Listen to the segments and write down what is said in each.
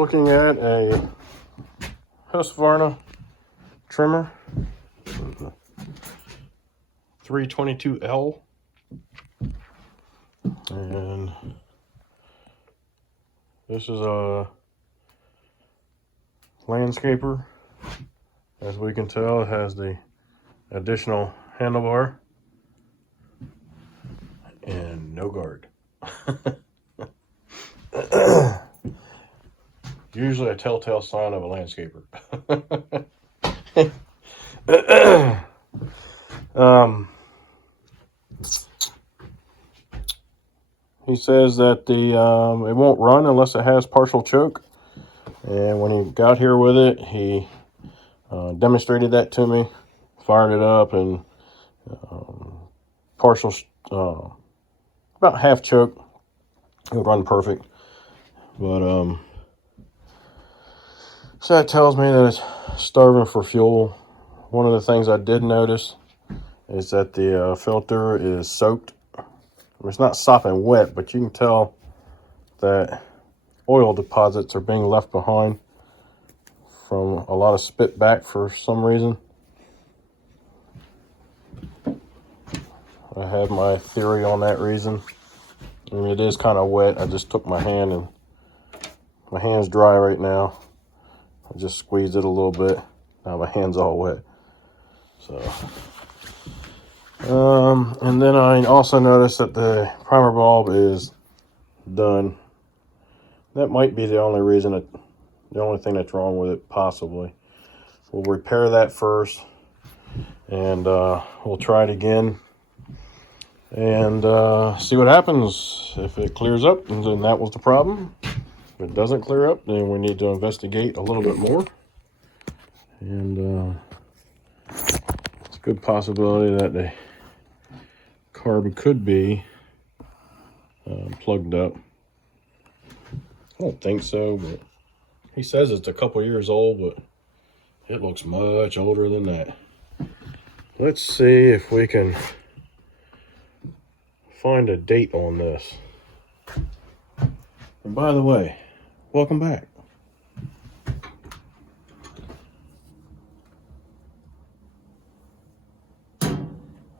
looking at a Husqvarna trimmer, 322L, and this is a landscaper. As we can tell, it has the additional handlebar and no guard. Usually a telltale sign of a landscaper. He says that it won't run unless it has partial choke, and when he got here with it, he demonstrated that to me, fired it up, and partial, about half choke, it would run perfect. But so that tells me that it's starving for fuel. One of the things I did notice is that the filter is soaked. I mean, it's not sopping wet, but you can tell that oil deposits are being left behind from a lot of spit back for some reason. I have my theory on that reason. I mean, it is kind of wet. I just took my hand, and my hand's dry right now. I just squeezed it a little bit. Now my hand's all wet. So, and then I also noticed that the primer bulb is done. That might be the only reason, the only thing that's wrong with it, possibly. We'll repair that first, and we'll try it again and see what happens. If it clears up, then that was the problem. If it doesn't clear up, then we need to investigate a little bit more. And it's a good possibility that the carb could be plugged up. I don't think so, but he says it's a couple years old, but it looks much older than that. Let's see if we can find a date on this. And by the way, welcome back.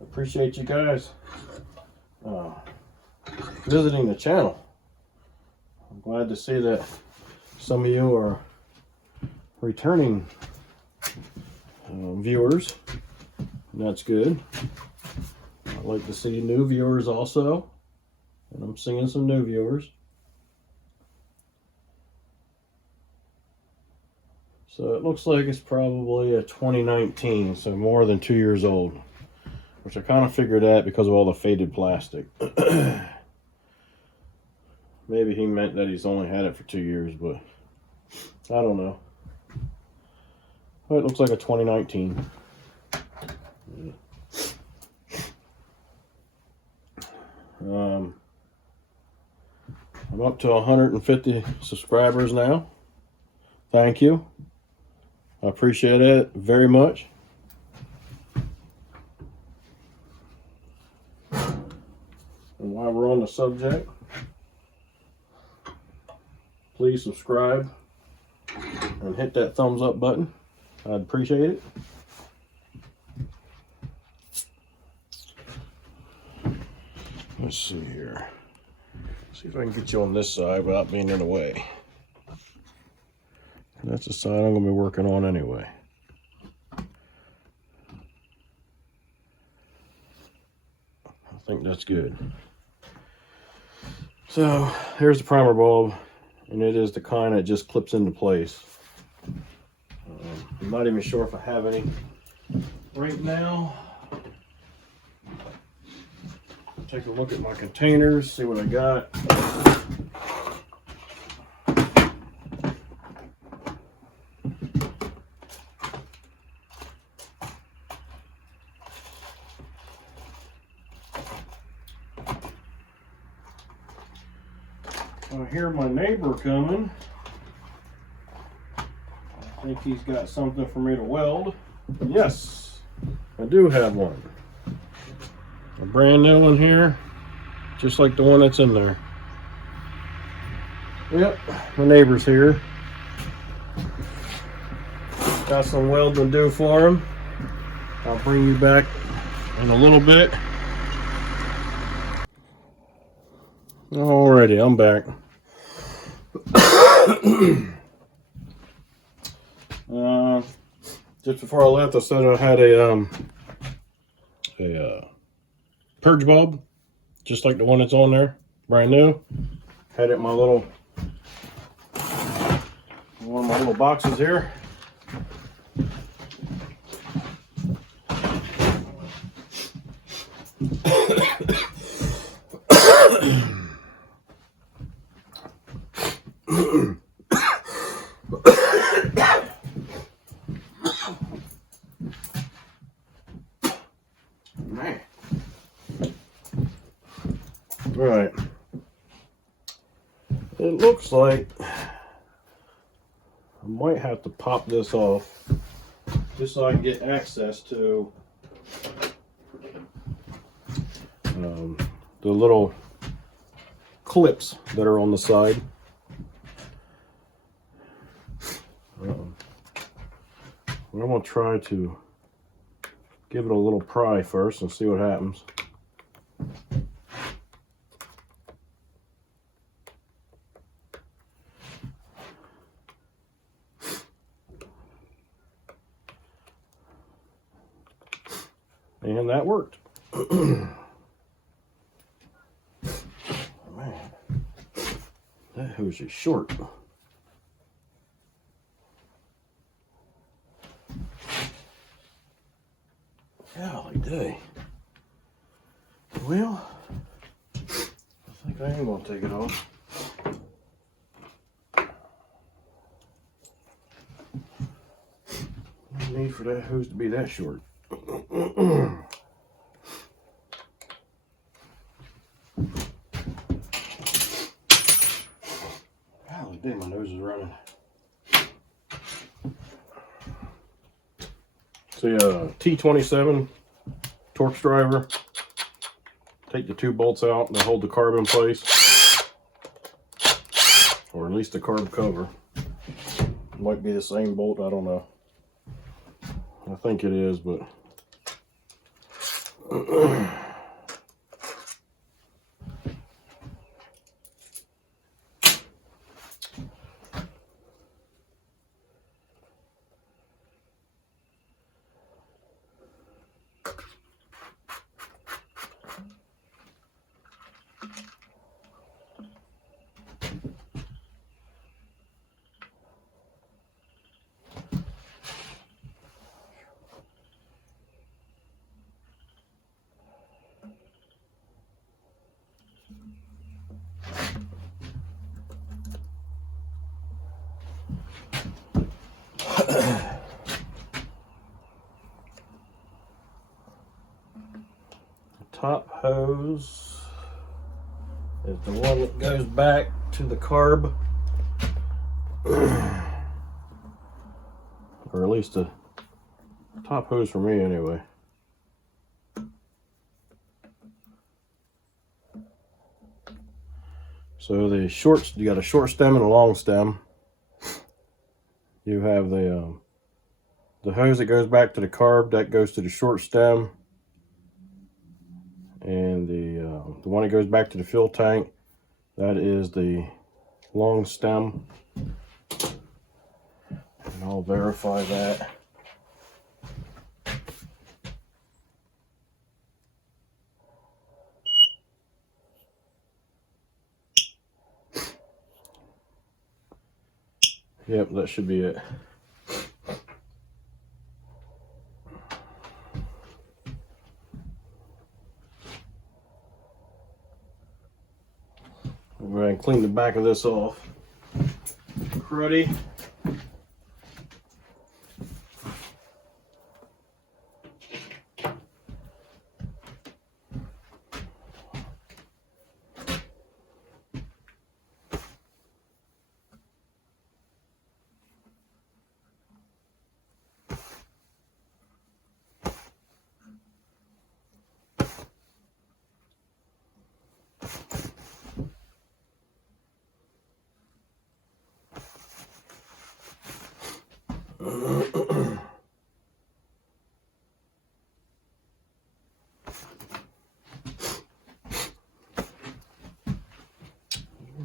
Appreciate you guys visiting the channel. I'm glad to see that some of you are returning viewers. That's good. I like to see new viewers also, and I'm seeing some new viewers. So it looks like it's probably a 2019, so more than 2 years old, which I kind of figured that because of all the faded plastic. Maybe he meant that he's only had it for 2 years, but I don't know. But it looks like a 2019. Yeah. I'm up to 150 subscribers now. Thank you. I appreciate it very much. And while we're on the subject, please subscribe and hit that thumbs up button. I'd appreciate it. Let's see here. See if I can get you on this side without being in the way. That's the side I'm going to be working on anyway. I think that's good. So here's the primer bulb, and it is the kind that just clips into place. I'm not even sure if I have any right now. Take a look at my containers, see what I got. I hear my neighbor coming. I think he's got something for me to weld. Yes, I do have one. A brand new one here, just like the one that's in there. Yep, my neighbor's here. Got some welding to do for him. I'll bring you back in a little bit. Alrighty, I'm back. Just before I left, I said I had a purge bulb, just like the one that's on there, brand new. Had it in my little one of my little boxes here. Man. All right. It looks like I might have to pop this off just so I can get access to the little clips that are on the side. I'm going to try to give it a little pry first and see what happens. And that worked. Man, that hose is short. Golly day. Well, I think I am going to take it off. No need for that hose to be that short. Golly day, my nose is running. See a T27 Torx driver. Take the two bolts out and they hold the carb in place, or at least the carb cover. Might be the same bolt, I don't know. I think it is, but top hose is the one that goes back to the carb, or at least the top hose for me anyway. So the shorts, you got a short stem and a long stem. You have the hose that goes back to the carb, that goes to the short stem. And the one that goes back to the fuel tank, that is the long stem. And I'll verify that. Yep, that should be it. We'll go ahead and clean the back of this off. Cruddy.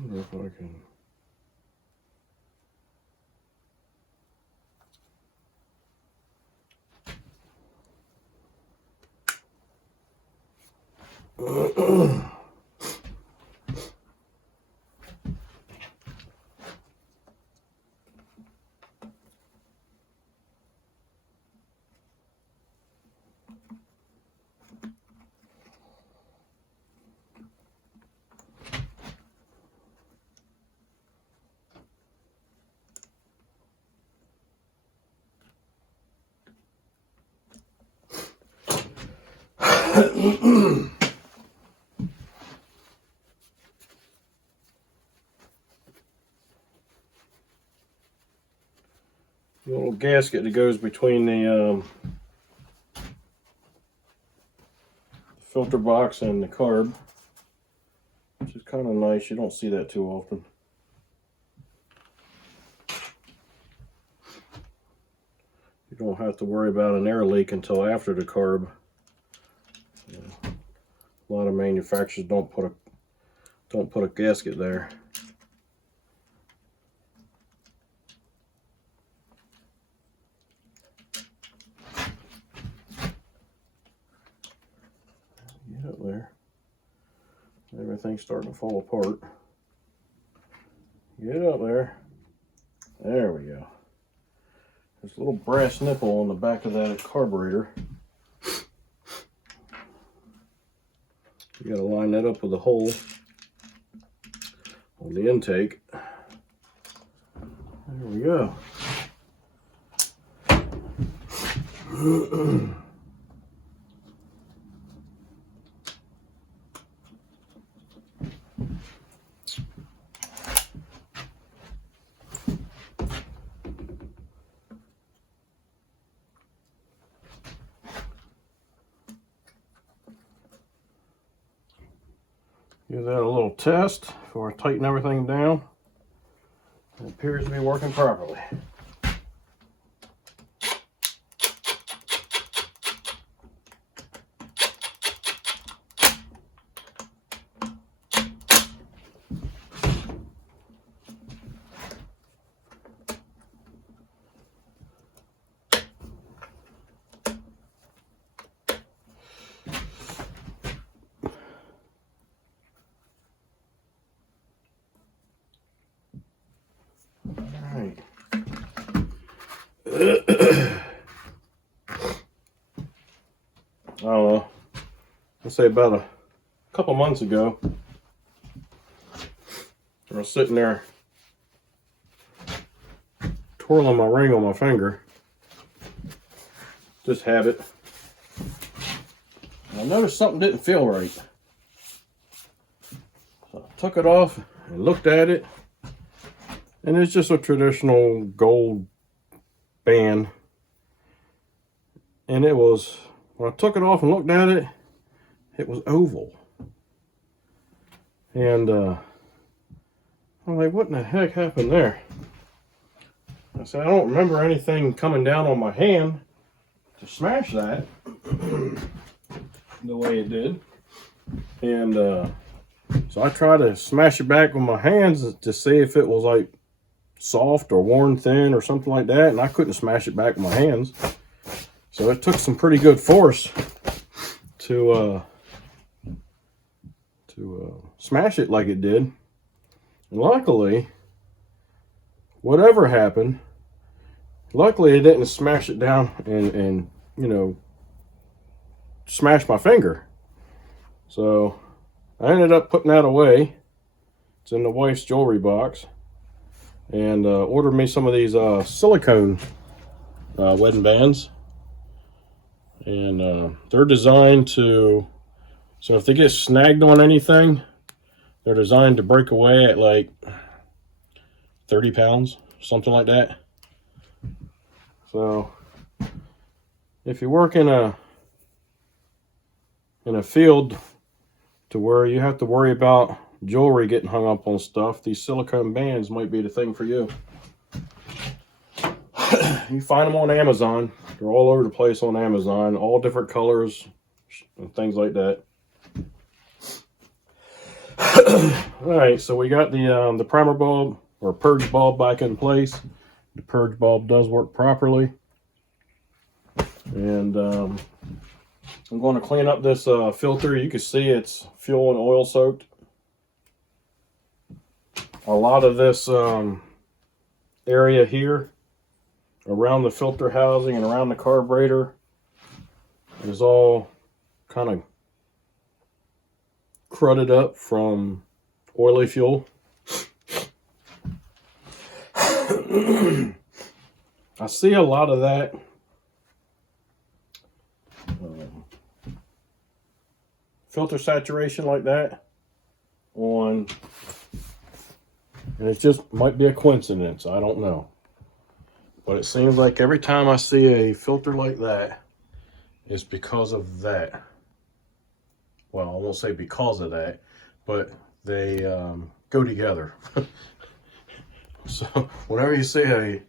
wonder if I can. The little gasket that goes between the filter box and the carb, which is kind of nice. You don't see that too often. You don't have to worry about an air leak until after the carb. A lot of manufacturers don't put a gasket there. Get up there. Everything's starting to fall apart. Get up there. There we go. There's a little brass nipple on the back of that carburetor. You got to line that up with a hole on the intake. There we go. Give that a little test before I tighten everything down. It appears to be working properly. I don't know, let's say about a couple months ago, I was sitting there twirling my ring on my finger, just habit, and I noticed something didn't feel right. So I took it off and looked at it, and it's just a traditional gold band, and it was, when I took it off and looked at it, it was oval. And I'm like, what in the heck happened there? I said, I don't remember anything coming down on my hand to smash that the way it did. And so I tried to smash it back with my hands to see if it was like soft or worn thin or something like that, and I couldn't smash it back with my hands. So it took some pretty good force to smash it like it did. And luckily, whatever happened, luckily it didn't smash it down and you know, smash my finger. So I ended up putting that away. It's in the wife's jewelry box. And ordered me some of these silicone wedding bands. And they're designed to, so if they get snagged on anything, they're designed to break away at like 30 pounds, something like that. So if you work in a field to where you have to worry about jewelry getting hung up on stuff, these silicone bands might be the thing for you. You find them on Amazon. They're all over the place on Amazon, all different colors and things like that. All right, so we got the primer bulb or purge bulb back in place. The purge bulb does work properly, and I'm going to clean up this filter. You can see it's fuel and oil soaked. A lot of this area here around the filter housing and around the carburetor is all kind of crudded up from oily fuel. I see a lot of that filter saturation like that on, and it just might be a coincidence, I don't know, but it seems like every time I see a filter like that, it's because of that. Well, I won't say because of that, but they go together. So whenever you see a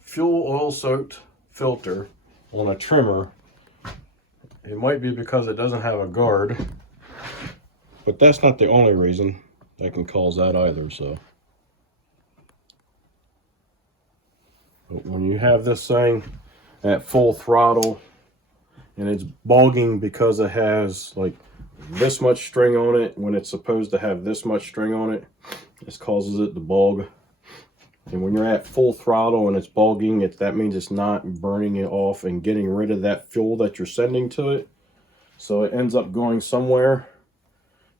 fuel oil soaked filter on a trimmer, it might be because it doesn't have a guard, but that's not the only reason that can cause that either. So but when you have this thing at full throttle and it's bogging because it has like this much string on it when it's supposed to have this much string on it, this causes it to bog. And when you're at full throttle and it's bogging, that means it's not burning it off and getting rid of that fuel that you're sending to it. So it ends up going somewhere,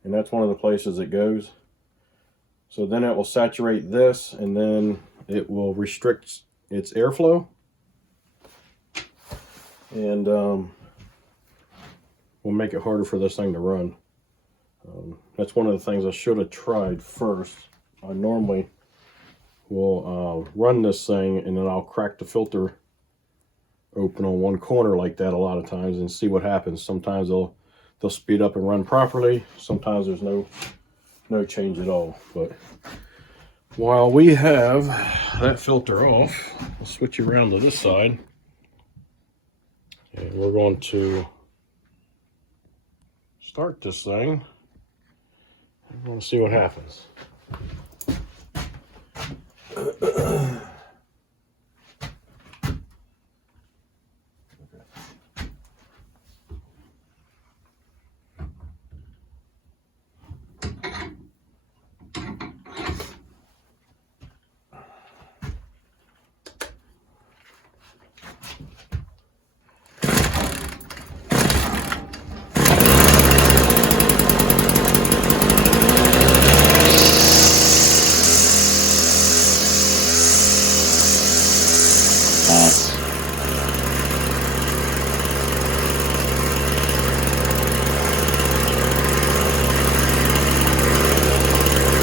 and that's one of the places it goes. So then it will saturate this, and then it will restrict its airflow. And will make it harder for this thing to run. That's one of the things I should have tried first. I normally will run this thing, and then I'll crack the filter open on one corner like that a lot of times and see what happens. Sometimes they'll speed up and run properly. Sometimes there's no change at all. But while we have that filter off, I'll switch you around to this side, and we're going to start this thing. I want to see what happens.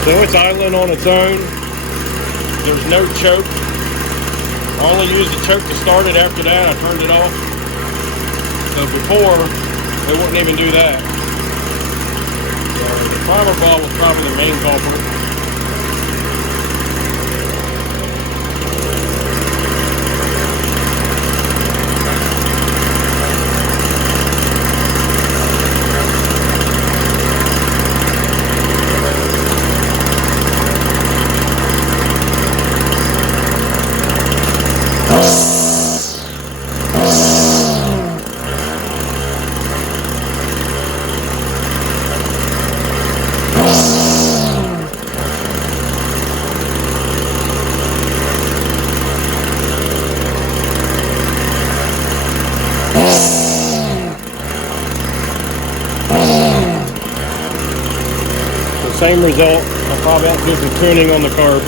So it's idling on its own. There's no choke. I only used the choke to start it. After that, I turned it off. So before, it wouldn't even do that. So the primer ball was probably the main culprit. Same result. I'll probably have to do some tuning on the carb.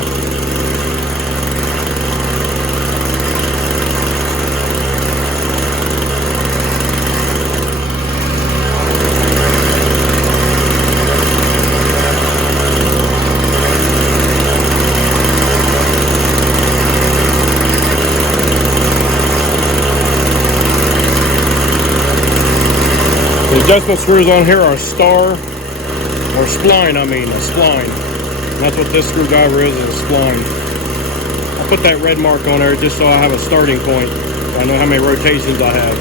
The adjustment screws on here are star, or spline, a spline. And that's what this screwdriver is a spline. I'll put that red mark on there just so I have a starting point. So I know how many rotations I have.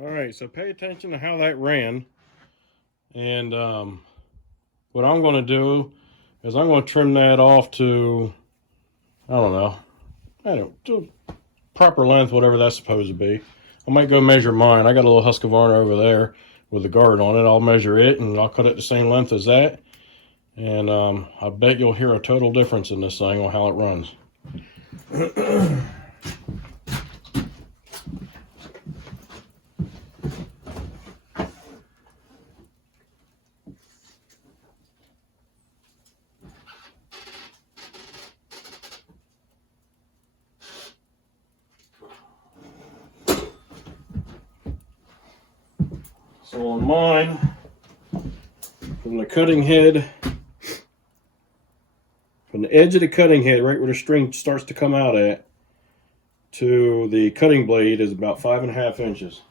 Alright, so pay attention to how that ran. And what I'm going to do is I'm going to trim that off to, I don't to proper length, whatever that's supposed to be. I might go measure mine. I got a little husqvarna over there with the guard on it. I'll measure it and I'll cut it the same length as that. And I bet you'll hear a total difference in this thing on how it runs. So on mine, from the cutting head, from the edge of the cutting head, right where the string starts to come out at, to the cutting blade is about 5.5 inches.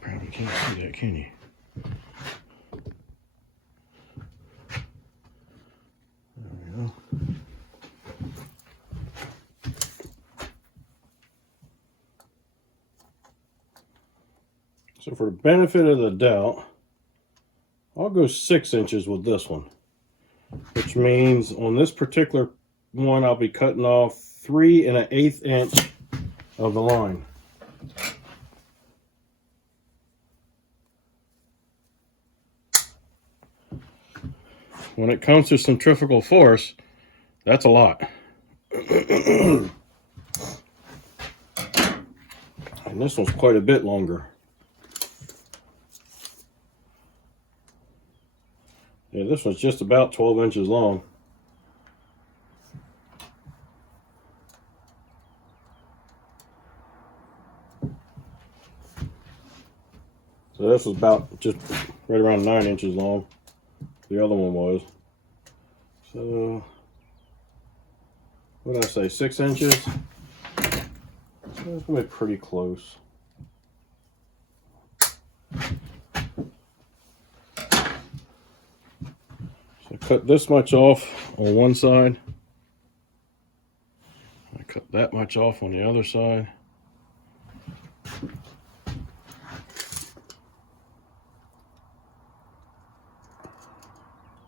Probably can't see that, can you? There we go. So for the benefit of the doubt, I'll go 6 inches with this one, which means on this particular one I'll be cutting off 3 1/8 inch of the line. When it comes to centrifugal force, that's a lot. And this one's quite a bit longer. Yeah, this one's just about 12 inches long. So this was about just right around 9 inches long. The other one was. So, what did I say, 6 inches? So it's going to be pretty close. So I cut this much off on one side. I cut that much off on the other side.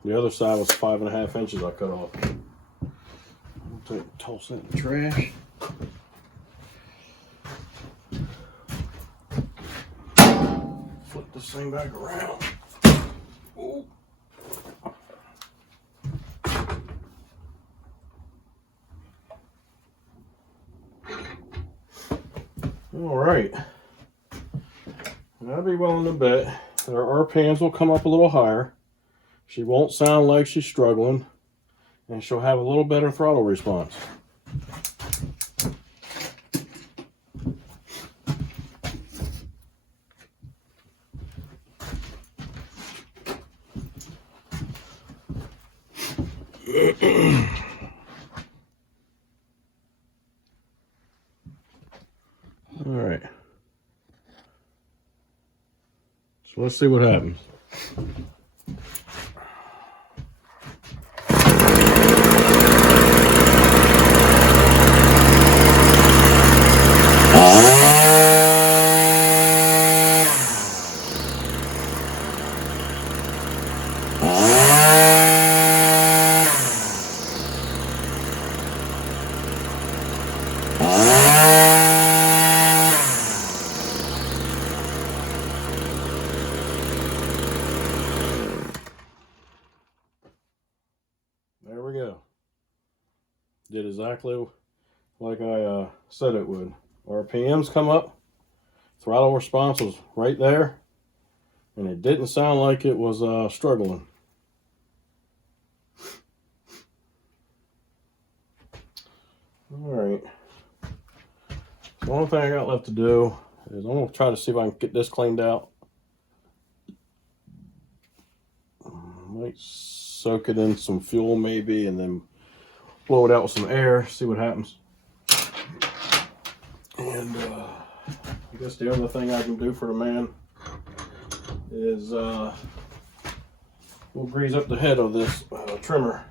The other side was 5.5 inches I cut off. I'll toss that in the trash. Flip this thing back around. Ooh. All right. And I'd be willing to bet that her RPMs will come up a little higher. She won't sound like she's struggling, and she'll have a little better throttle response. All right. So let's see what happens. There we go. Did exactly like I said it would. RPMs come up, throttle response was right there, and it didn't sound like it was struggling. All right. The only thing I got left to do is I'm going to try to see if I can get this cleaned out. Might soak it in some fuel maybe, and then blow it out with some air, see what happens. And I guess the other thing I can do for the man is we'll grease up the head of this trimmer.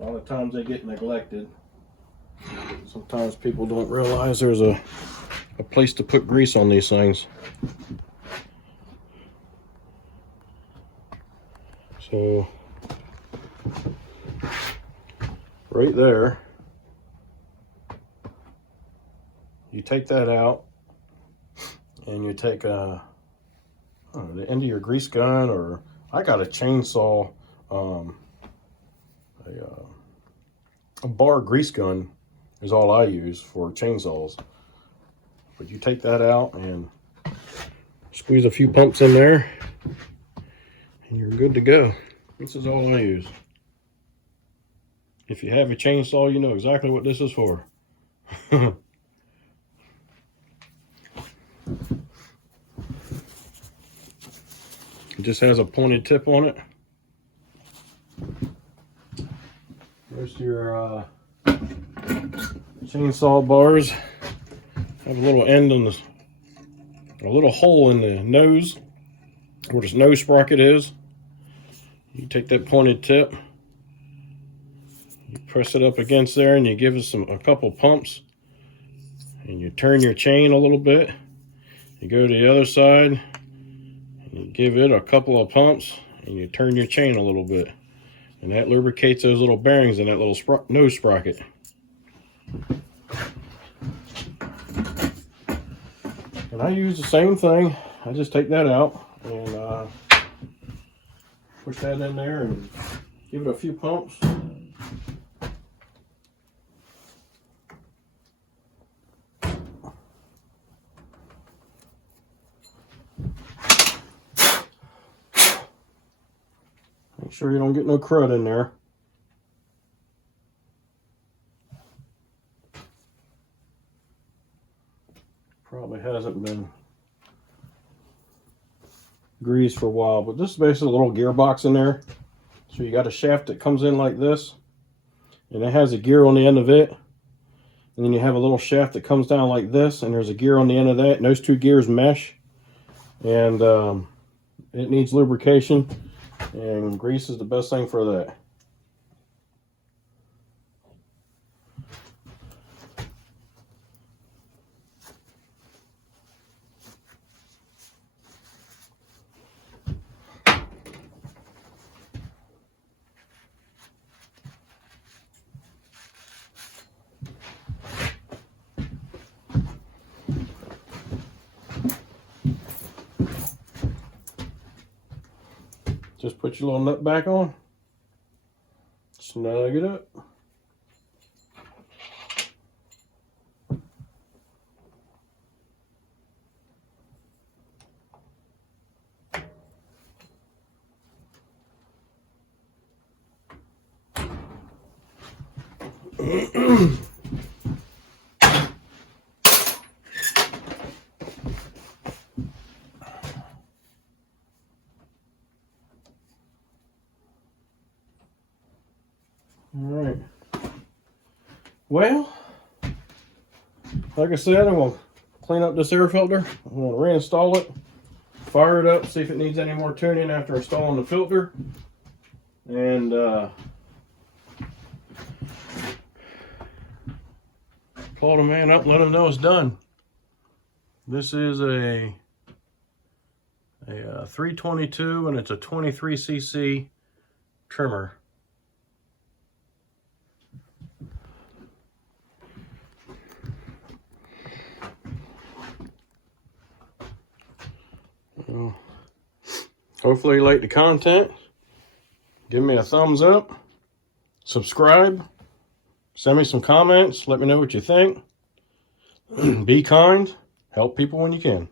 A lot of times they get neglected. Sometimes people don't realize there's a place to put grease on these things. So right there, you take that out and you take the end of your grease gun, or I got a chainsaw, a bar grease gun is all I use for chainsaws. But you take that out and squeeze a few pumps in there and you're good to go. This is all I use. If you have a chainsaw, you know exactly what this is for. It just has a pointed tip on it. Most of your chainsaw bars have a little end on a little hole in the nose where this nose sprocket is. You take that pointed tip, you press it up against there, and you give it a couple pumps, and you turn your chain a little bit. You go to the other side, and you give it a couple of pumps, and you turn your chain a little bit, and that lubricates those little bearings in that little nose sprocket. And I use the same thing. I just take that out and push that in there and give it a few pumps. Make sure you don't get no crud in there. Probably hasn't been greased for a while, but this is basically a little gearbox in there. So you got a shaft that comes in like this, and it has a gear on the end of it, and then you have a little shaft that comes down like this, and there's a gear on the end of that, and those two gears mesh, and it needs lubrication, and grease is the best thing for that. Just put your little nut back on, snug it up. Alright. Well, like I said, I'm going to clean up this air filter. I'm going to reinstall it, fire it up, see if it needs any more tuning after installing the filter. And call the man up, let him know it's done. This is a 322 and it's a 23cc trimmer. Well, hopefully you like the content. Give me a thumbs up, subscribe, send me some comments, let me know what you think. Be kind, help people when you can.